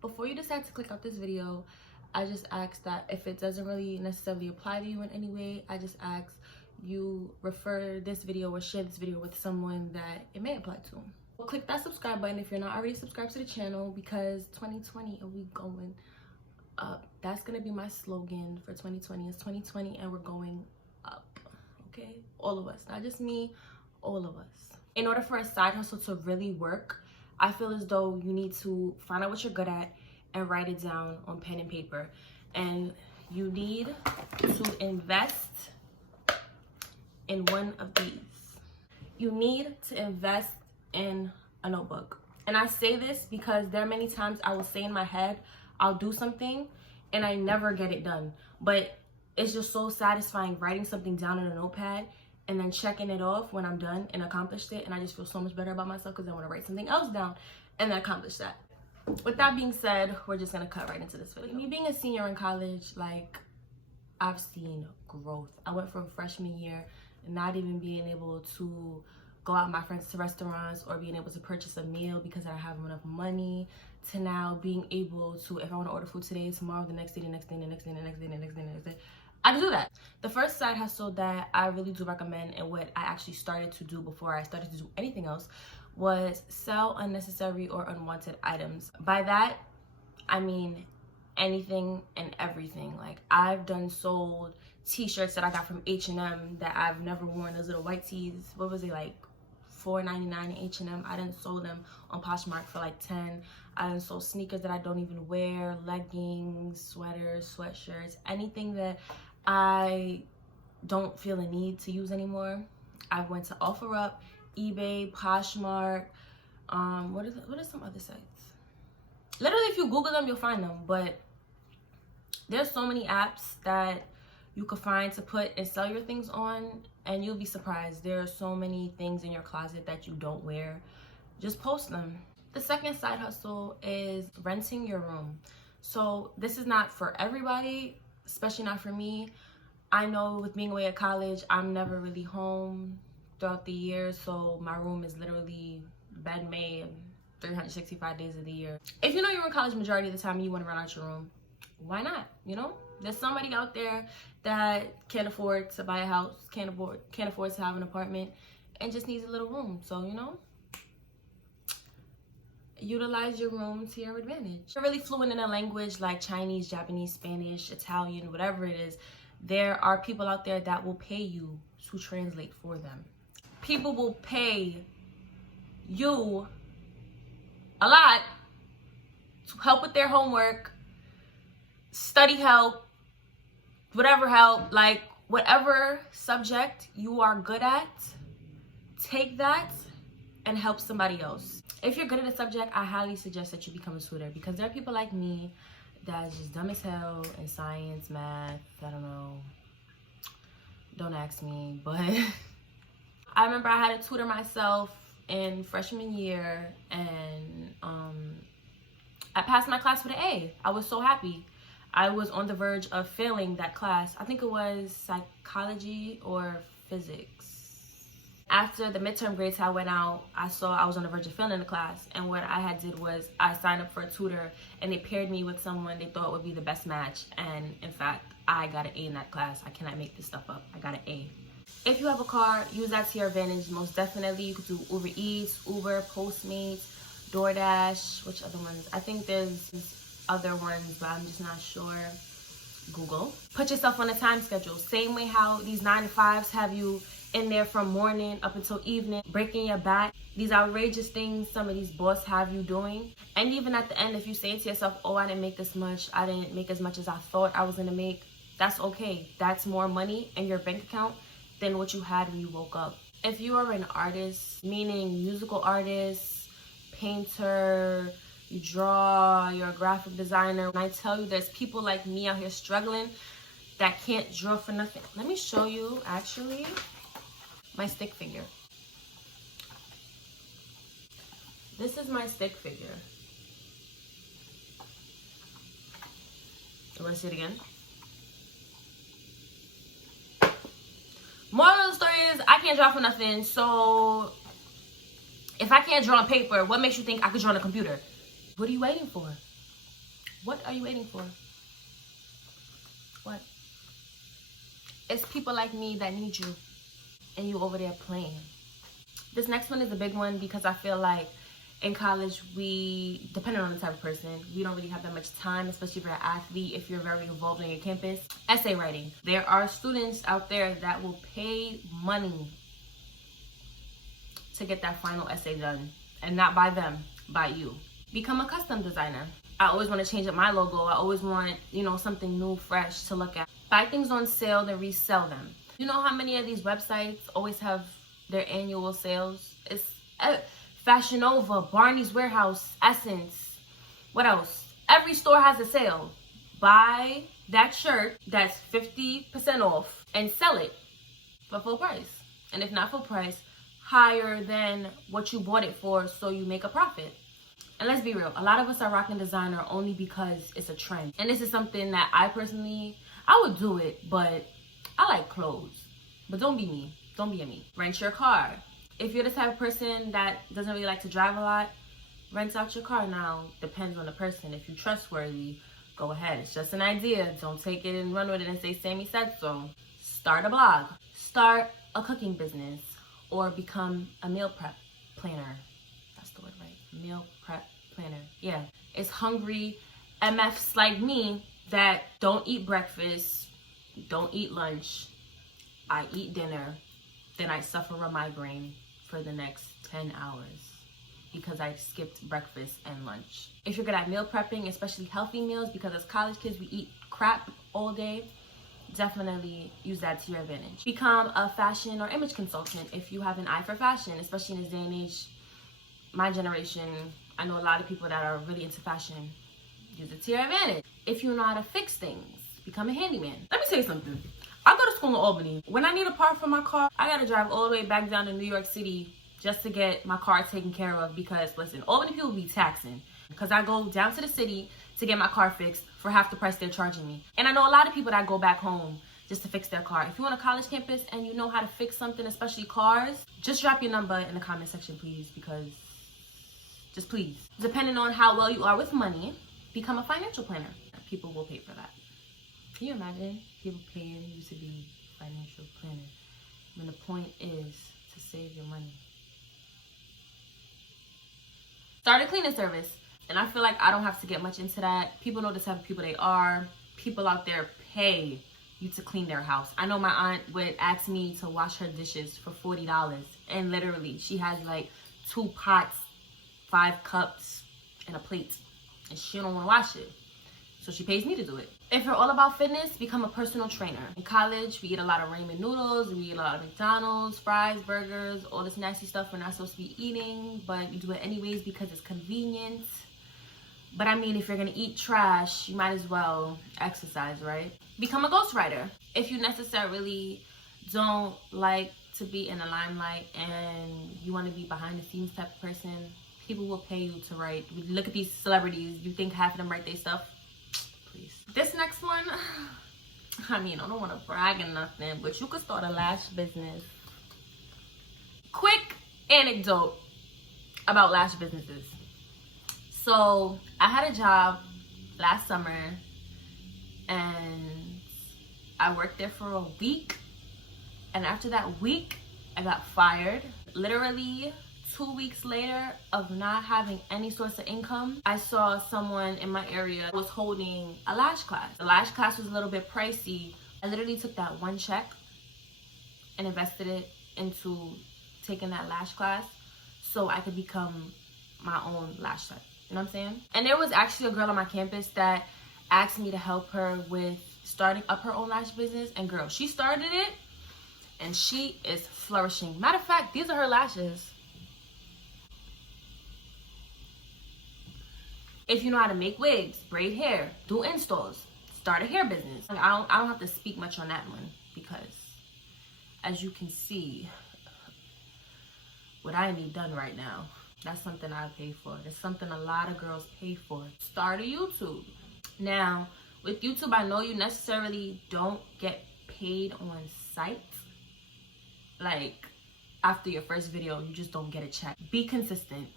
Before you decide to click out this video, I just ask that if it doesn't really necessarily apply to you in any way, I just ask you refer this video or share this video with someone that it may apply to. Well, click that subscribe button if you're not already subscribed to the channel, because 2020 and we going up. That's gonna be my slogan for 2020. It's 2020 and we're going up. Okay, all of us, not just me, all of us. In order for a side hustle to really work, I feel as though you need to find out what you're good at and write it down on pen and paper. And you need to invest in one of these. You need to invest in a notebook. And I say this because there are many times I will say in my head, I'll do something and I never get it done. But it's just so satisfying writing something down in a notepad and then checking it off when I'm done and accomplished it. And I just feel so much better about myself because I want to write something else down and then accomplish that. With that being said, we're just going to cut right into this video. Me being a senior in college, like, I've seen growth. I went from freshman year not even being able to go out with my friends to restaurants or being able to purchase a meal because I don't have enough money, to now being able to, if I want to order food today, tomorrow, the next day, the next day, the next day, the next day, the next day, the next day, I can do that. The first side hustle that I really do recommend, and what I actually started to do before I started to do anything else, was sell unnecessary or unwanted items. By that, I mean anything and everything. Like, I've done sold t-shirts that I got from H&M that I've never worn, those little white tees. What was it, like $4.99 in H&M? I done sold them on Poshmark for like 10. I done sold sneakers that I don't even wear, leggings, sweaters, sweatshirts, anything that I don't feel a need to use anymore. I went to OfferUp, eBay, Poshmark, what are some other sites? Literally, if you Google them, you'll find them. But there's so many apps that you could find to put and sell your things on, and you'll be surprised. There are so many things in your closet that you don't wear. Just post them. The second side hustle is renting your room. So this is not for everybody, especially not for me. I know with being away at college, I'm never really home throughout the year, so my room is literally bed made 365 days of the year. If you know you're in college majority of the time and you want to rent out your room, why not? You know, there's somebody out there that can't afford to buy a house, can't afford to have an apartment, and just needs a little room. So, you know, utilize your room to your advantage. If you're really fluent in a language like Chinese, Japanese, Spanish, Italian, whatever it is, there are people out there that will pay you to translate for them. People will pay you a lot to help with their homework, study help, like whatever subject you are good at, take that and help somebody else. If you're good at a subject, I highly suggest that you become a tutor, because there are people like me that's just dumb as hell in science, math, I don't know, don't ask me, but I remember I had to tutor myself in freshman year, and I passed my class with an A. I was so happy. I was on the verge of failing that class. I think it was psychology or physics. After the midterm grades had went out, I saw I was on the verge of failing the class, and what I had did was I signed up for a tutor, and they paired me with someone they thought would be the best match, and in fact, I got an A in that class. I cannot make this stuff up. I got an A. If you have a car, use that to your advantage. Most definitely, you could do Uber Eats, Uber, Postmates, DoorDash. Which other ones? I think there's other ones, but I'm just not sure. Google. Put yourself on a time schedule. Same way how these 9-to-5s have you in there from morning up until evening, breaking your back. These outrageous things some of these bosses have you doing. And even at the end, if you say to yourself, oh, I didn't make this much, I didn't make as much as I thought I was gonna make, that's okay. That's more money in your bank account than what you had when you woke up. If you are an artist, meaning musical artist, painter, you draw, you're a graphic designer, when I tell you there's people like me out here struggling that can't draw for nothing. Let me show you actually my stick figure. This is my stick figure. You want to see it again? Moral of the story is I can't draw for nothing. So if I can't draw on paper, what makes you think I could draw on a computer? What are you waiting for? What are you waiting for? What? It's people like me that need you, and you over there playing. This next one is a big one because I feel like in college, we, depending on the type of person, we don't really have that much time, especially if you're an athlete, if you're very involved on your campus. Essay writing. There are students out there that will pay money to get that final essay done. And not by them, by you. Become a custom designer. I always want to change up my logo. I always want, you know, something new, fresh to look at. Buy things on sale, then resell them. You know how many of these websites always have their annual sales? It's Fashion Nova, Barney's Warehouse, Essence. What else? Every store has a sale. Buy that shirt that's 50% off and sell it for full price. And if not full price, higher than what you bought it for so you make a profit. And let's be real, a lot of us are rocking designer only because it's a trend. And this is something that I would do it, but I like clothes. But don't be me. Don't be a me. Rent your car. If you're the type of person that doesn't really like to drive a lot, rent out your car. Now, depends on the person. If you're trustworthy, go ahead. It's just an idea. Don't take it and run with it and say, Sammy said so. Start a blog. Start a cooking business. Or become a meal prep planner. That's the word, right? Meal prep planner. Yeah. It's hungry MFs like me that don't eat breakfast, don't eat lunch. I eat dinner. Then I suffer a migraine for the next 10 hours because I skipped breakfast and lunch. If you're good at meal prepping, especially healthy meals, because as college kids, we eat crap all day, definitely use that to your advantage. Become a fashion or image consultant if you have an eye for fashion, especially in this day and age. My generation, I know a lot of people that are really into fashion. Use it to your advantage. If you know how to fix things, become a handyman. Let me tell you something. I go to school in Albany. When I need a part for my car, I gotta drive all the way back down to New York City just to get my car taken care of because, listen, Albany people be taxing because I go down to the city to get my car fixed for half the price they're charging me. And I know a lot of people that go back home just to fix their car. If you're on a college campus and you know how to fix something, especially cars, just drop your number in the comment section, please, because just please. Depending on how well you are with money, become a financial planner. People will pay for that. Can you imagine people paying you to be a financial planner when the point is to save your money? Start a cleaning service. And I feel like I don't have to get much into that. People know the type of people they are. People out there pay you to clean their house. I know my aunt would ask me to wash her dishes for $40. And literally, she has like 2 pots, 5 cups, and a plate. And she don't want to wash it. So she pays me to do it. If you're all about fitness, become a personal trainer. In college, we eat a lot of ramen noodles, we eat a lot of McDonald's, fries, burgers, all this nasty stuff we're not supposed to be eating, but we do it anyways because it's convenient. But I mean, if you're gonna eat trash, you might as well exercise, right? Become a ghostwriter. If you necessarily don't like to be in the limelight and you want to be behind the scenes type of person, people will pay you to write. Look at these celebrities. You think half of them write their stuff? Please. This next one, I mean, I don't want to brag or nothing, but you could start a lash business. Quick anecdote about lash businesses. So I had a job last summer and I worked there for a week. And after that week, I got fired. Literally 2 weeks later of not having any source of income, I saw someone in my area was holding a lash class. The lash class was a little bit pricey. I literally took that one check and invested it into taking that lash class so I could become my own lash tech. You know what I'm saying? And there was actually a girl on my campus that asked me to help her with starting up her own lash business. And girl, she started it and she is flourishing. Matter of fact, these are her lashes. If you know how to make wigs, braid hair, do installs, start a hair business. I don't have to speak much on that one because as you can see, what I need done right now, that's something I pay for. That's something a lot of girls pay for. Start a YouTube. Now, with YouTube, I know you necessarily don't get paid on site. Like, after your first video, you just don't get a check. Be consistent.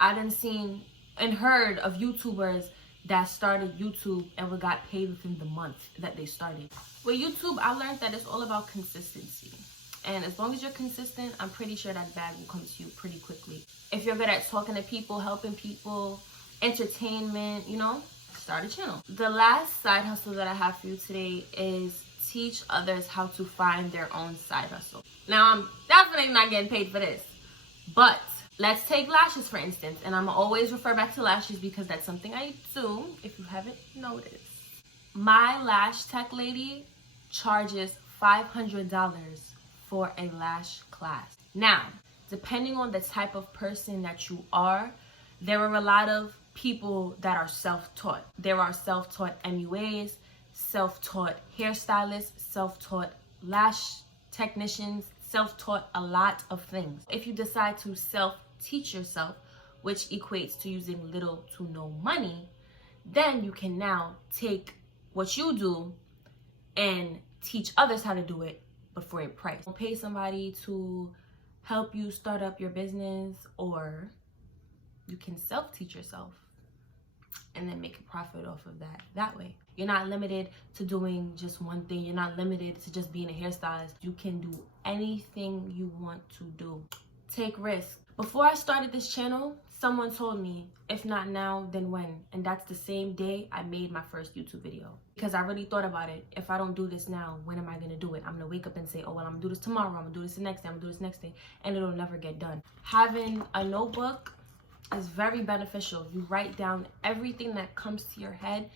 I done seen and heard of YouTubers that started YouTube and got paid within the month that they started. With YouTube, I learned that it's all about consistency. And as long as you're consistent, I'm pretty sure that bag will come to you pretty quickly. If you're good at talking to people, helping people, entertainment, you know, start a channel. The last side hustle that I have for you today is teach others how to find their own side hustle. Now, I'm definitely not getting paid for this, but let's take lashes for instance, and I'm always refer back to lashes because that's something I do, if you haven't noticed. My lash tech lady charges $500 for a lash class. Now, depending on the type of person that you are, there are a lot of people that are self-taught. There are self-taught MUAs, self-taught hairstylists, self-taught lash technicians, self-taught a lot of things. If you decide to self-teach yourself, which equates to using little to no money, then you can now take what you do and teach others how to do it, but for a price. Don't pay somebody to help you start up your business, or you can self-teach yourself and then make a profit off of that way. You're not limited to doing just one thing. You're not limited to just being a hairstylist. You can do anything you want to do. Take risks. Before I started this channel, someone told me, if not now, then when? And that's the same day I made my first YouTube video. Because I really thought about it. If I don't do this now, when am I gonna do it? I'm gonna wake up and say, oh, well, I'm gonna do this tomorrow. I'm gonna do this the next day. I'm gonna do this next day. And it'll never get done. Having a notebook is very beneficial. You write down everything that comes to your head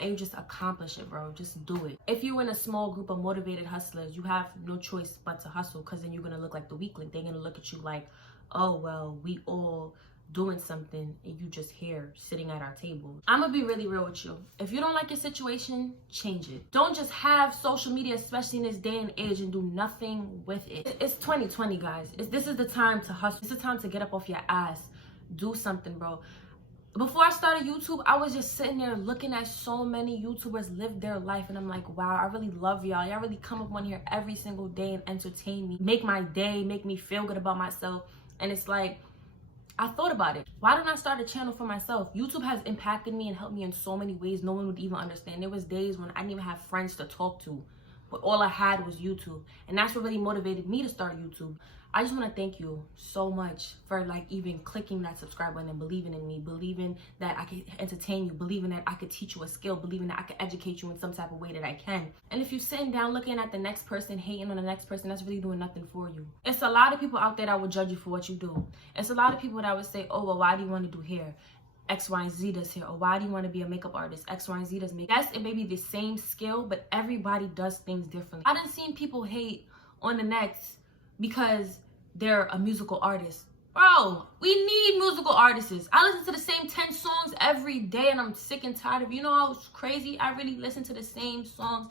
and you just accomplish it, bro. Just do it. If you're in a small group of motivated hustlers, you have no choice but to hustle, because then you're gonna look like the weakling. They're gonna look at you like, oh, well, we all doing something and you just here sitting at our table. I'm gonna be really real with you. If you don't like your situation, change it. Don't just have social media, especially in this day and age, and do nothing with it. It's 2020, guys. This is the time to hustle. It's the time to get up off your ass. Do something, bro. Before I started YouTube, I was just sitting there looking at so many YouTubers live their life, and I'm like, wow, I really love y'all. Y'all really come up on here every single day and entertain me, make my day, make me feel good about myself. And it's like, I thought about it. Why don't I start a channel for myself? YouTube has impacted me and helped me in so many ways no one would even understand. There was days when I didn't even have friends to talk to, but all I had was YouTube. And that's what really motivated me to start YouTube. I just want to thank you so much for like even clicking that subscribe button and believing in me, believing that I could entertain you, believing that I could teach you a skill, believing that I could educate you in some type of way that I can. And if you're sitting down looking at the next person, hating on the next person, that's really doing nothing for you. It's a lot of people out there that will judge you for what you do. It's a lot of people that would say, oh, well, why do you want to do hair? X, Y, and Z does hair. Or why do you want to be a makeup artist? X, Y, and Z does makeup. Yes, it may be the same skill, but everybody does things differently. I done seen people hate on the next because they're a musical artist. Bro, we need musical artists. I listen to the same 10 songs every day and I'm sick and tired of, you know how crazy? I really listen to the same songs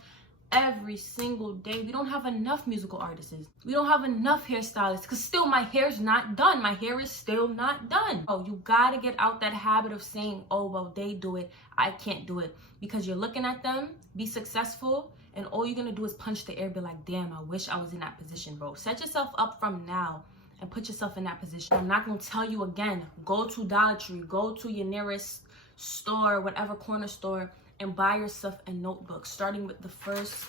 every single day. We don't have enough musical artists. We don't have enough hairstylists, because still my hair's not done. My hair is still not done. Oh, you gotta get out that habit of saying, oh, well, they do it, I can't do it. Because you're looking at them be successful, and all you're gonna do is punch the air, be like, damn, I wish I was in that position, bro. Set yourself up from now and put yourself in that position. I'm not gonna tell you again, go to Dollar Tree, go to your nearest store, whatever corner store, and buy yourself a notebook, starting with the first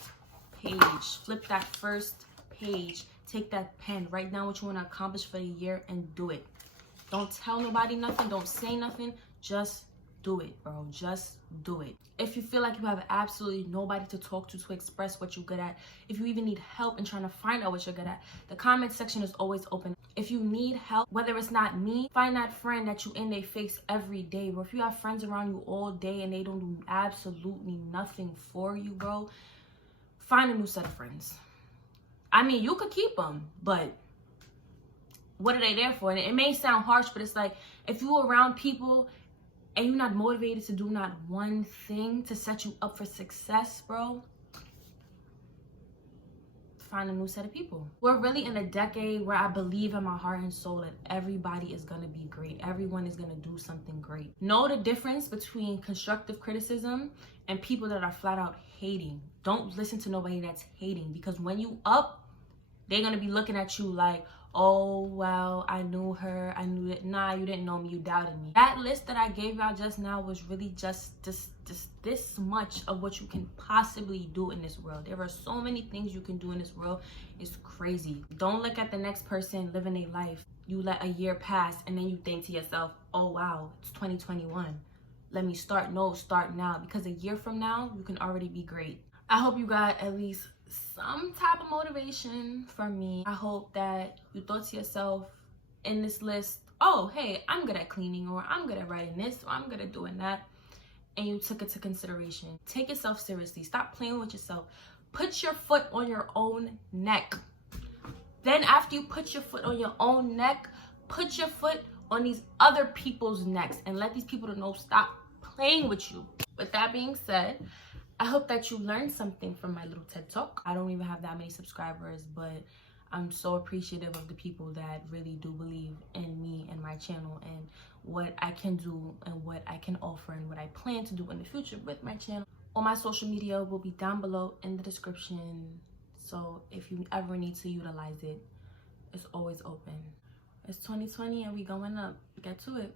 page. Flip that first page, take that pen, write down what you wanna accomplish for the year and do it. Don't tell nobody nothing, don't say nothing, just do it, bro. Just do it. If you feel like you have absolutely nobody to talk to express what you're good at, if you even need help in trying to find out what you're good at, the comment section is always open. If you need help, whether it's not me, find that friend that you in their face every day. Or if you have friends around you all day and they don't do absolutely nothing for you, bro, find a new set of friends. I mean, you could keep them, but what are they there for? And it may sound harsh, but it's like, if you're around people and you're not motivated to do not one thing to set you up for success, bro, find a new set of people. We're really in a decade where I believe in my heart and soul that everybody is gonna be great. Everyone is gonna do something great. Know the difference between constructive criticism and people that are flat out hating. Don't listen to nobody that's hating, because when you up, they're gonna be looking at you like, oh well, I knew her, I knew it. Nah, you didn't know me, you doubted me. That list that I gave y'all just now was really just this much of what you can possibly do in this world. There are so many things you can do in this world. It's crazy. Don't look at the next person living a life. You let a year pass and then you think to yourself, oh wow, it's 2021. Let me start. No, start now, because a year from now you can already be great. I hope you got at least some type of motivation from me. I hope that you thought to yourself in this list, oh hey, I'm good at cleaning, or I'm good at writing this, or I'm good at doing that, and you took it to consideration. Take yourself seriously. Stop playing with yourself. Put your foot on your own neck. Then after you put your foot on your own neck, put your foot on these other people's necks and let these people know stop playing with you. With that being said, I hope that you learned something from my little TED Talk. I don't even have that many subscribers, but I'm so appreciative of the people that really do believe in me and my channel and what I can do and what I can offer and what I plan to do in the future with my channel. All my social media will be down below in the description. So if you ever need to utilize it, it's always open. It's 2020 and we going up. Get to it.